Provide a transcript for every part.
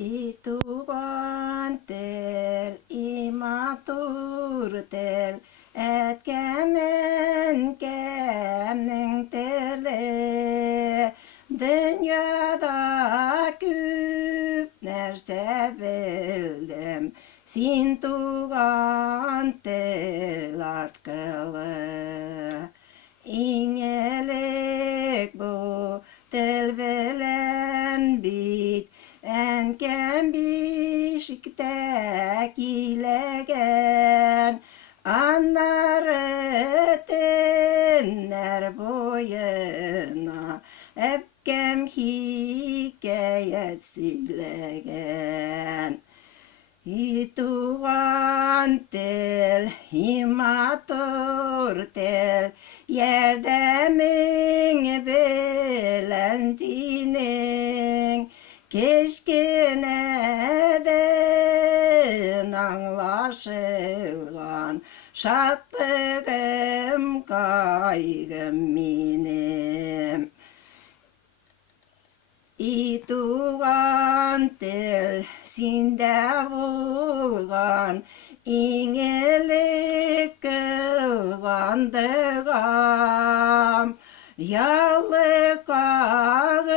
Itugan tel, imatur tel, etkemen kemning teli. Dünyada küp nerse bildim, sin tugan tel atkılı. İngelik bu tel bilen bit, enken bişikte kilegen, anları tenler boyuna, epkem hikayet silegen. Itugan tel, imatur tel, yerde min bilencinin, keşkeneden anlaşılgan, şatlığım kaygım benim. Itugan tel, sinde bulgan, İngelik kılgandığım, yarlı kağıl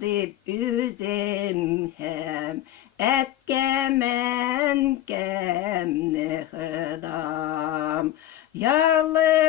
dip yüzüm hem, etkemen kemni hıdam. Yarlı